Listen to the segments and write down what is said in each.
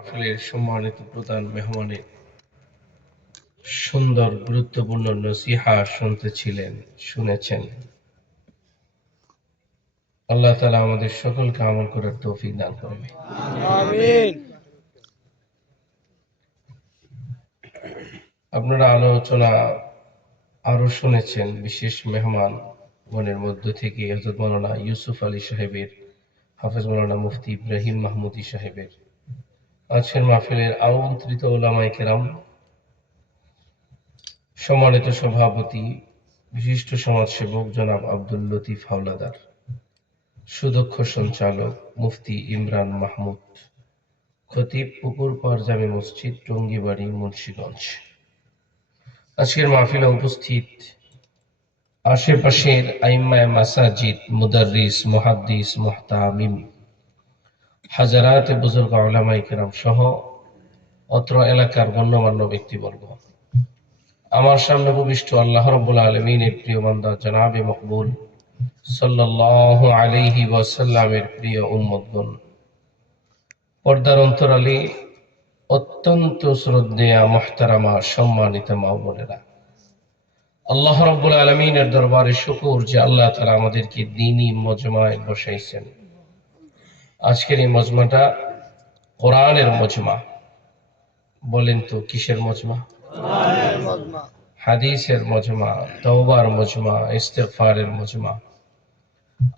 মাহফিলের সম্মানিত প্রধান মেহমানের সুন্দর গুরুত্বপূর্ণ নসিহা শুনেছেন। আল্লাহ তাআলা আমাদের সকলকে আমল করার তৌফিক দান করবে। আমিন। আপনারা আলোচনা আরো শুনেছেন বিশেষ মেহমান গণের মধ্য থেকে হযরত মাওলানা ইউসুফ আলী সাহেবের, হাফেজ মাওলানা মুফতি ইব্রাহিম মাহমুদী সাহেবের। আজকের মাহফিলের আমন্ত্রিত উলামায়ে কেরাম, সম্মানিত সভাপতি বিশিষ্ট সমাজসেবক জনাব আব্দুল লতিফ হাওলাদার, সুদক্ষ সঞ্চালক মুফতি ইমরান মাহমুদ, খতিব পুকুরপাড় জামে মসজিদ, টঙ্গিবাড়ি, মুন্সিগঞ্জ। আজকের মাহফিলে উপস্থিত আশেপাশের আইম্মায়ে মাসাজিদ, মুদাররিস, মুহাদ্দিস, মুহতামিম, হাজারাতে বুজুর্গ উলামায়ে কেরাম সহ অত্র এলাকার গণ্যমান্য ব্যক্তিবর্গ। আমার সামনে উপবিষ্ট আল্লাহ রাব্বুল আলামিনের প্রিয় বান্দা জনাবে মকবুল সাল্লাল্লাহু আলাইহি ওয়াসাল্লামের প্রিয় উম্মতগণ, পর্দার অন্তরালে অত্যন্ত শ্রদ্ধেয়া মুহতারামা সম্মানিত মা বোনেরা, আল্লাহ রাব্বুল আলামিনের দরবারে শুকর যে আল্লাহ তাআলা আমাদেরকে দ্বীনি মজমায় বসাইছেন। আজকের এই মজমাটা কোরআনের মজমা। বলেন তো কিসের মজমা? হাদিসের মজমা, তওবার মজমা, ইস্তিগফারের মজমা,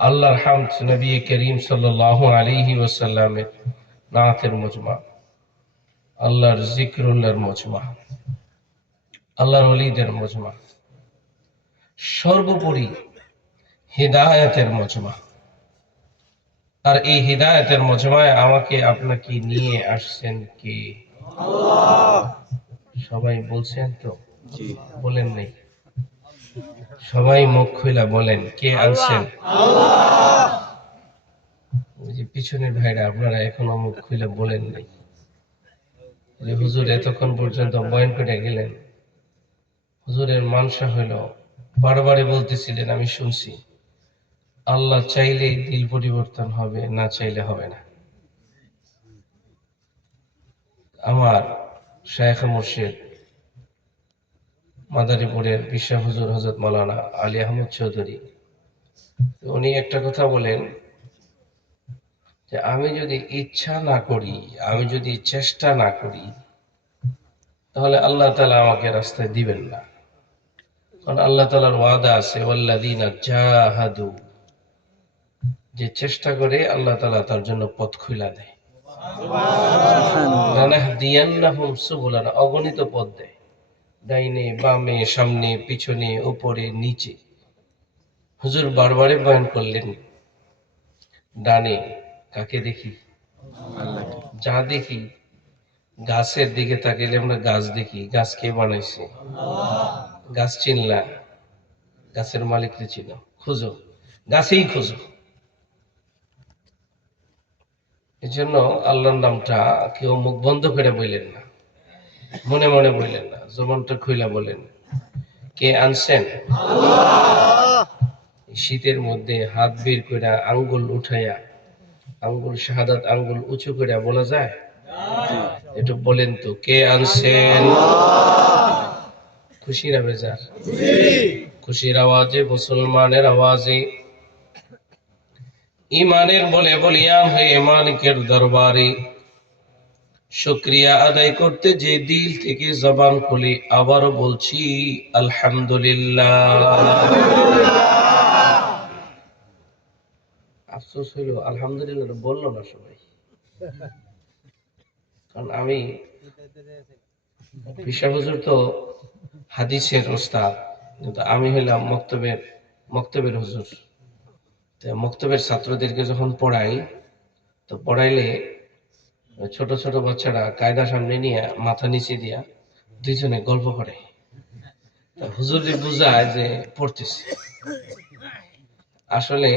আল্লাহর হামদ, নবী করিম সাল্লাল্লাহু আলাইহি ওয়াসাল্লামের নাতের মজমা, আল্লাহর জিকরুল্লাহর মজমা, আল্লাহর ওলিদের মজমা, সর্বোপরি হিদায়াতের মজমা। আর এই হিদায়াতের মজমায় আমাকে আপনাকে নিয়ে আসছেন কে? আল্লাহ। সবাই বলছেন তো? জি। বলেন নাই? সবাই মুখ খুলে বলেন, কে আনছেন? আল্লাহ। ওই যে পিছনের ভাইরা, আপনারা এখনো মুখ খুলে বলেন নাই। যে হুজুর এতক্ষণ পর্যন্ত বয়ান করে গেলেন, হুজুরের মানসা হইল, বারবারে বলতেছিলেন, আমি শুনছি, আল্লাহ চাইলে দিল পরিবর্তন হবে, না চাইলে হবে না। আমার শায়েখ মুর্শিদ মাদারীপুরের বিশ্ব হুজুর হযরত মাওলানা আলী আহমদ চৌধুরী, উনি একটা কথা বলেন যে আমি যদি ইচ্ছা না করি, আমি যদি চেষ্টা না করি, তাহলে আল্লাহ তাআলা আমাকে রাস্তায় দিবেন না। কারণ আল্লাহ তাআলার ওয়াদা আছে, ওয়াল্লাযীনা জাহাদু, যে চেষ্টা করে আল্লাহ তাআলা তার জন্য পথ খুলে দেয়। লানাহদিয়ান্নাহুম সুবুলানা, অগণিত পথ দেয়, ডাইনে বামে, সামনে পিছনে, উপরে নিচে। হুজুর বারবারে বয়ান করলেন, ডানে কাকে দেখি? আল্লাহকে। যা দেখি, গাছের দিকে তাকাইলে আমরা গাছ দেখি, গাছ কে বানাইছে? আল্লাহ। গাছ চিনলা, গাছের মালিককে চিনো, খুঁজো, গাছেই খুঁজো। এজন্য আল্লাহর নামটা কেউ মুখ বন্ধ করে বললেন না, মনে মনে বললেন না, জবানটা খুইলা বলেন, কে আনছেন? আল্লাহ। শীতের মধ্যে হাত বের করে আঙ্গুল উঠাইয়া, আঙ্গুল শাহাদাত আঙ্গুল উঁচু করে বলা যায়? একটু বলেন তো, কে আনছেন? খুশি না বেজার? খুশির আওয়াজে, মুসলমানের আওয়াজে, ইমানের বলে বলিয়াম হে মালিকের দরবারে শুকরিয়া আদায় করতে যে দিল থেকে জবান খুলি আবারও বলছি আলহামদুলিল্লাহ। আফসোস হইল আলহামদুলিল্লাহ বললো না সবাই। কারণ আমি বিশা হুজুর তো হাদিসের ওস্তাদ, কিন্তু আমি হইলাম মক্তবের হুজুর। মক্তবের ছাত্রদেরকে যখন পড়াই, তো পড়াইলে ছোট ছোট বাচ্চারা কায়দা সামনে নিয়ে মাথা নিচে দিয়া দুইজনে গল্প করে। হুজুরে বুঝায় যে পড়তেছে, আসলে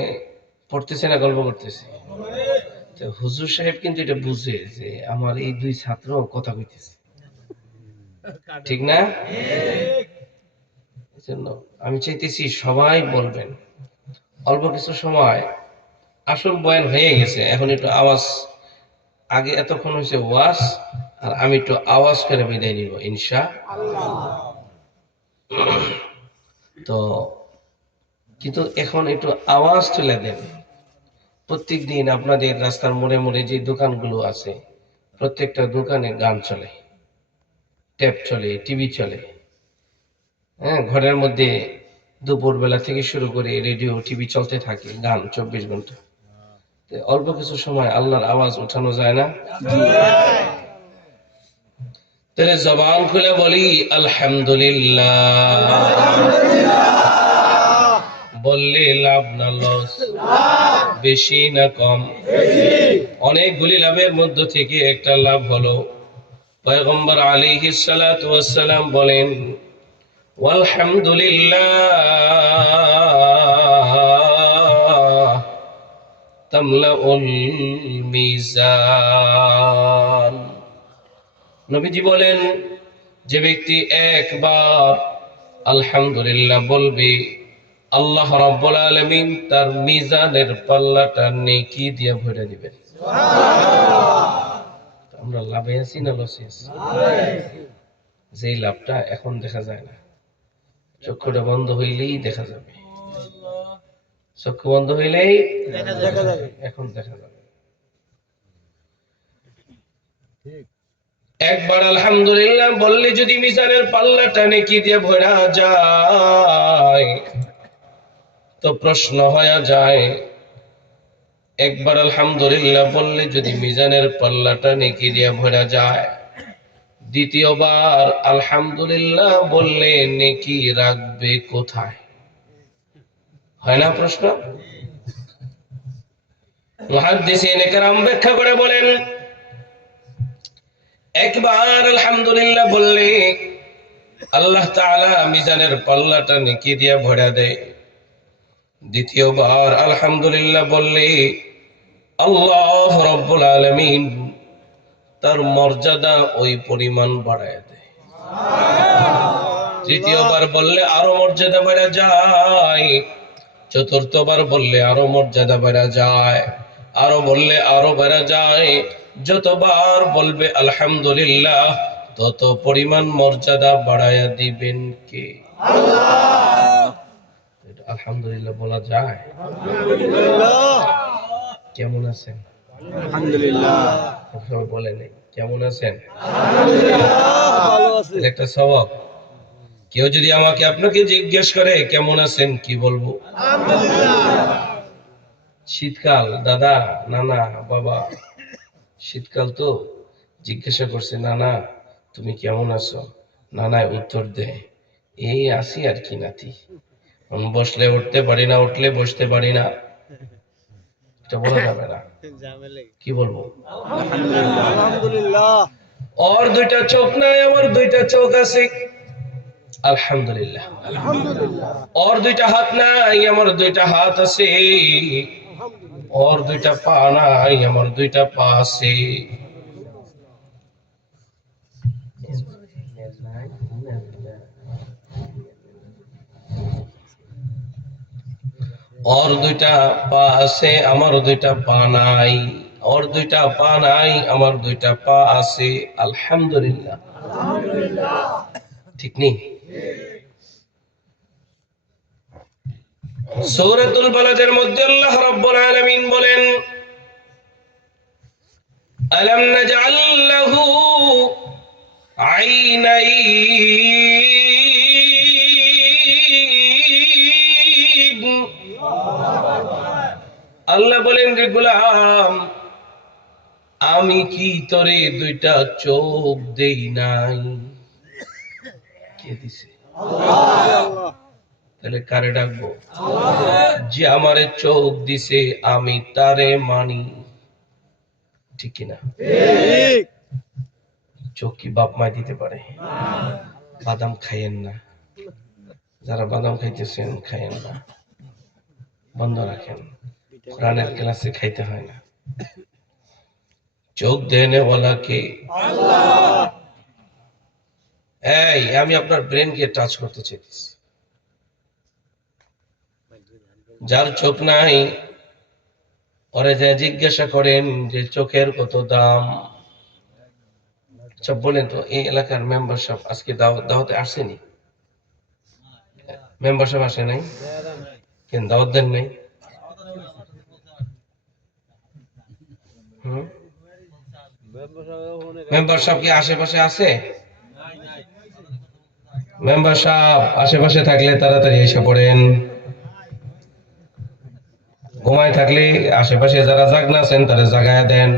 পড়তেছে না গল্প করতেছে। হুজুর সাহেব কিন্তু এটা বুঝে যে আমার এই দুই ছাত্র কথা কইতেছে, ঠিক না? এজন্য আমি চাইতেছি সবাই বলবেন। অল্প কিছু সময় আসল বয়ান হয়ে গেছে, এখন একটু আওয়াজ আগে এতক্ষণ হয়েছে ওয়াজ, আর আমি একটু আওয়াজ করে বিদায় নিব ইনশাআল্লাহ। তো কিন্তু এখন একটু আওয়াজ তুলে দেন। প্রত্যেক দিন আপনাদের রাস্তার মোড়ে মোড়ে যে দোকানগুলো আছে, প্রত্যেকটা দোকানে গান চলে, ট্যাপ চলে, টিভি চলে। হ্যাঁ, ঘরের মধ্যে দুপুরবেলা থেকে শুরু করে রেডিও টিভি চলতে থাকে, গান 24 ঘন্টা। অল্প কিছু সময় আল্লাহর আওয়াজ উঠানো যায় না? তাহলে জবান খুলে বলি আলহামদুলিল্লাহ। বললে লাভ না লস? বেশি না কম? অনেকগুলি লাভের মধ্য থেকে একটা লাভ হলো, পয়গম্বর আলাইহিস সালাতু ওয়াস সালাম বলেন আলহামদুলিল্লাহ তামলাউল মিজান। নবীজি বলেন, যে ব্যক্তি একবার আলহামদুলিল্লাহ বলবে, আল্লাহ রাব্বুল আলামিন তার মিজানের পাল্লাটা নেকি দিয়ে ভরে দিবেন। আমরা লাভে আছি না লসে আছি? যেই লাভটা এখন দেখা যায় না, চক্ষুটা বন্ধ হইলেই দেখা যাবে। চক্ষু বন্ধ হইলেই এখন দেখা যাবে। একবার আলহামদুলিল্লাহ বললে যদি মিজানের পাল্লাটা নেকি দিয়ে ভরা যায়, তো প্রশ্ন হয়ে যায়, একবার আলহামদুলিল্লাহ বললে যদি মিজানের পাল্লাটা নেকি দিয়ে ভরা যায়, দ্বিতীয়বার আলহামদুলিল্লাহ বললে নেকি রাখবে কোথায়? হয় না প্রশ্ন? মুহাদ্দিসিনে কেরাম ব্যাখ্যা করে বলেন, একবার আলহামদুলিল্লাহ বললে আল্লাহ তাআলা মিজানের পাল্লাটা নেকি দিয়ে ভরা দেয়। দ্বিতীয়বার আলহামদুলিল্লাহ বললে আল্লাহ রাব্বুল আলামিন তার মর্যাদা ওই পরিমাণ বাড়ায় দেয়। তৃতীয়বার বললে আরো মর্যাদা বেড়ে যায়, চতুর্থবার বললে আরো মর্যাদা বেড়ে যায়, আরো বললে আরো বেড়ে যায়। যতবার বলবে আলহামদুলিল্লাহ, তত পরিমাণ মর্যাদা বাড়ায়া দিবেন কে? আল্লাহ। আলহামদুলিল্লাহ বলা যায়? কেমন আছেন? আলহামদুলিল্লাহ। সবাই বলেন কেমন আছেন? আলহামদুলিল্লাহ। একটা সওয়াব। কেউ যদি আমাকে আপনাকে জিজ্ঞেস করে কেমন আছেন, কি বলবো? আলহামদুলিল্লাহ। শীতকাল, দাদা, নানা, বাবা, শীতকাল তো জিজ্ঞাসা করছে, নানা তুমি কেমন আছো? নানায় উত্তর দেয়, এই আছি আর কি নাতি, বসলে উঠতে পারি না, উঠলে বসতে পারি না। এটা বলা যাবে না। কি বলবো? আলহামদুলিল্লাহ। ওর দুইটা চোখ নাই, আমার দুইটা চোখ আছে, আলহামদুলিল্লাহ। ওর দুইটা হাত নাই, আমার দুইটা হাত আছে। ওর দুইটা পা নাই, আমার দুইটা পা আছে। ওর দুইটা পা আছে, আমার দুইটা পা নাই। ওর দুইটা পা নাই, আমার দুইটা পা আছে, আলহামদুলিল্লাহ। ঠিক নেই? সূরাতুল বালাদের মধ্যে আল্লাহ রাব্বুল আলামিন বলেন, আলাম নাজআল লাহু আইনাইন। আল্লাহ বলেন, রে গোলাম, আমি কি তোরে দুইটা চোখ দেই নাই? কে দিছে? আল্লাহ। তাহলে কারে ডাকবো? যে আমারে চোখ দিছে আমি তারে মানি, ঠিক কিনা? চোখ কি বাপ মা দিতে পারে? বাদাম খাইয়েন না, যারা বাদাম খাইতেছেন খাইয়েন না, বন্ধ রাখেন। কোরআনের ক্লাসে খাইতে হয় না। চোখ দেনে ওয়ালা কে? আল্লাহ। এই আমি আপনার ব্রেনকে টাচ করতে চাইতেছি। যার চোখ নাই ওরে যে জিজ্ঞাসা করেন যে চোখের কত দাম। সব বলেন তো, এই এলাকার মেম্বার সাহেব আজকে দাওয়াতে আসেনি? মেম্বার সাহেব আসে নাই কেন? দাওয়াত দেন নাই? মেম্বার সাহেব কি আশেপাশে আছে? মেম্বার সাহেব আশেপাশে থাকলে তাড়াতাড়ি এসে পড়েন। ঘুমায় থাকলে আশেপাশে যারা জাগনা আছেন তারা জাগায় দেন।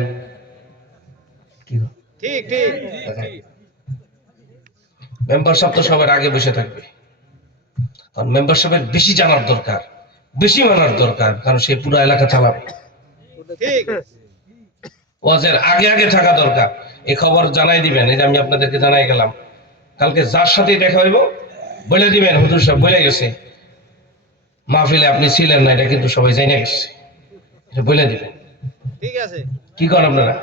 ঠিক ঠিক। মেম্বার সাহেব তো সবার আগে বসে থাকবে, কারণ মেম্বার সাহেবের বেশি জানার দরকার, বেশি মানার দরকার, কারণ সে পুরো এলাকা চালাবে। ঠিক, ওয়াজের আগে আগে থাকা দরকার। এই খবর জানাই দিবেন, এই যে আমি আপনাদেরকে জানাই গেলাম, কালকে যার সাথে দেখা হইব বলে দিবেন হুজুর সাহেব বলে গেছে মাহফিলে আপনি ছিলেন না, এটা কিন্তু সবাই জেনে গেছে, বলে দিবেন। ঠিক আছে, কি করেন আপনারা?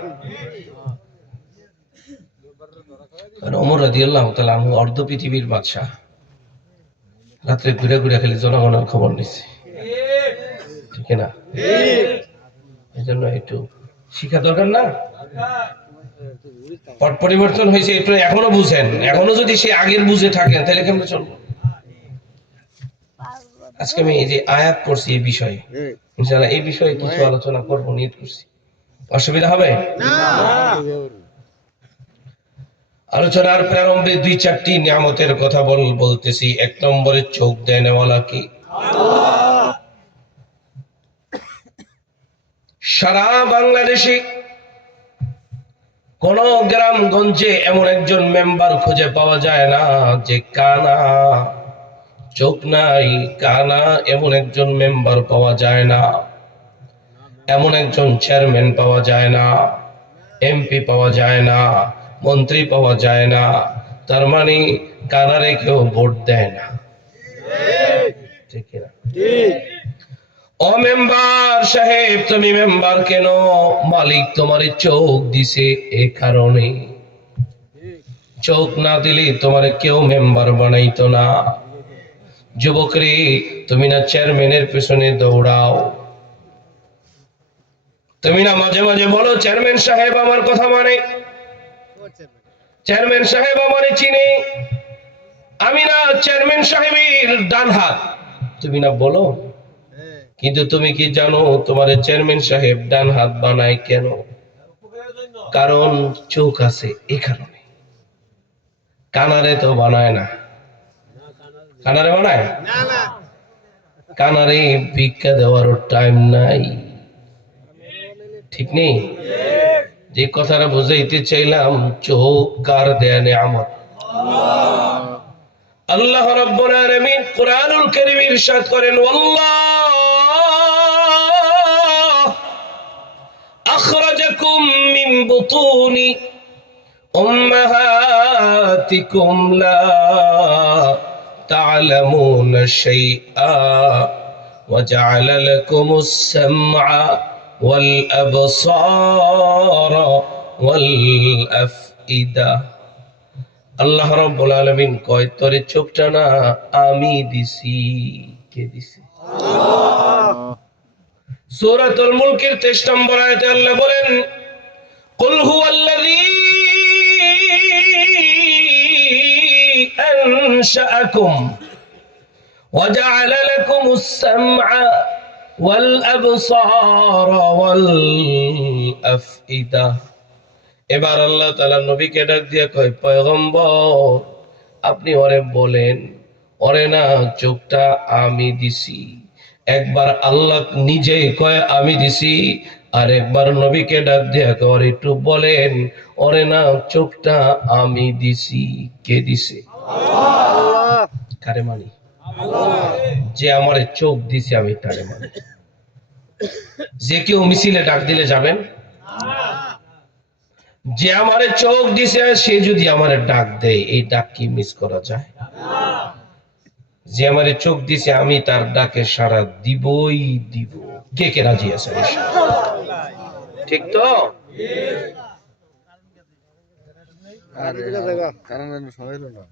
কারণ ওমর রাদিয়াল্লাহু তাআলা আনহু অর্ধ পৃথিবীর বাদশা, রাত্রে ঘুরে ঘুরে খালি জনগণের খবর নিচ্ছে, ঠিক না? এই জন্য একটু শিক্ষা দরকার না? পট পরিবর্তন হয়েছে, একটু এখনো বুঝেন, এখনো যদি সে আগের বুঝে থাকেন তাহলে কেমন চলবো? আজকে আমি এই যে আয়াত পড়ছি এই বিষয়ে, ইনশাআল্লাহ এই বিষয়ে কিছু আলোচনা করবো, নিয়ত করছি। অসুবিধা হবে না? আলোচনার প্রারম্ভে দুই চারটি নিয়ামতের কথা বলতেছি। এক নম্বরে চোখ দেনেওয়ালা কি? আল্লাহ। সারা বাংলাদেশে কোন গ্রামগঞ্জে এমন একজন মেম্বার খুঁজে পাওয়া যায় না যে কানা, চোখ নাই, কানা, এমন একজন মেম্বার পাওয়া যায় না, এমন একজন চেয়ারম্যান পাওয়া যায় না, এমপি পাওয়া যায় না, মন্ত্রী পাওয়া যায় না। তার মানে কানারে কেউ ভোট দেয় না, ঠিক না? ও মেম্বার সাহেব, তুমি মেম্বার কেন? মালিক তোমারে চোখ দিছে এ কারণে। চোখ না দিলে তোমারে কেউ মেম্বার বানাইতো না। যুবক রে, তুমি না চেয়ারম্যানের পেছনে দৌড়াও, তুমি না মাঝে মাঝে বলো চেয়ারম্যান সাহেব আমার কথা মানে, চেয়ারম্যান সাহেব আমারে চিনে, আমি না চেয়ারম্যান সাহেবের ডান হাত, তুমি না বলো? কিন্তু তুমি কি জানো তোমার চেয়ারম্যান সাহেব ডান হাত বানায় কেন? কারণ চোখ আছে এই কারণে। কানারে তো বানায় না। কানারে বানায় না, কানারে ভিক্ষা দেওয়ার টাইম নাই, ঠিক নেই? যে কথাটা বুঝাইতে চাইলাম, চোখ কার দেয়া নিয়ামত? আল্লাহ রাব্বুল আলামিন কুরআনুল কারীমে ইরশাদ করেন, ওয়াল্লাহ আখরাজাকুম মিন বুতুনি উম্মাহাতিকুম লা তা'লামুনা শাইআ ওয়া জা'আলা লাকুমুস সামআ ওয়াল আবসারা ওয়াল আফইদা। আল্লাহ রাব্বুল আলামিন কয় তোরে চোখটা না আমি দিছি। কে দিছে? আল্লাহ। সূরাতুল মুলকের 23 নম্বর আয়াতে আল্লাহ বলেন, কুল হুয়াল্লাযী আনশাআকুম ওয়া জা'আলা লাকুমুস সামআ ওয়াল আবসারা ওয়াল আফইদা। এবার আল্লাহ তাআলা নবীকে ডাক দিয়ে কয়, পয়গম্বর আপনি ওরে বলেন, ওরে না চোখটা আমি দিছি। একবার আল্লাহ নিজে কয় আমি দিছি, আর একবার নবীকে ডাক দিয়ে কয় একটু বলেন, ওরে না চোখটা আমি দিছি। কে দিছে? আল্লাহ। কারে মানি? আল্লাহ। যে আমারে চোখ দিছে আমি তারে মানি। যে কেউ মিছিলে ডাক দিলে যাবেন? যে আমারে চোখ দিছে সে যদি আমারে ডাক দেয়, এই ডাক কি মিস করা যায়? যে আমারে চোখ দিছে আমি তার ডাকে সাড়া দিবই দিব। কে কে রাজি আছে? ঠিক তো? আল্লাহ আল্লাহ আল্লাহ আল্লাহ।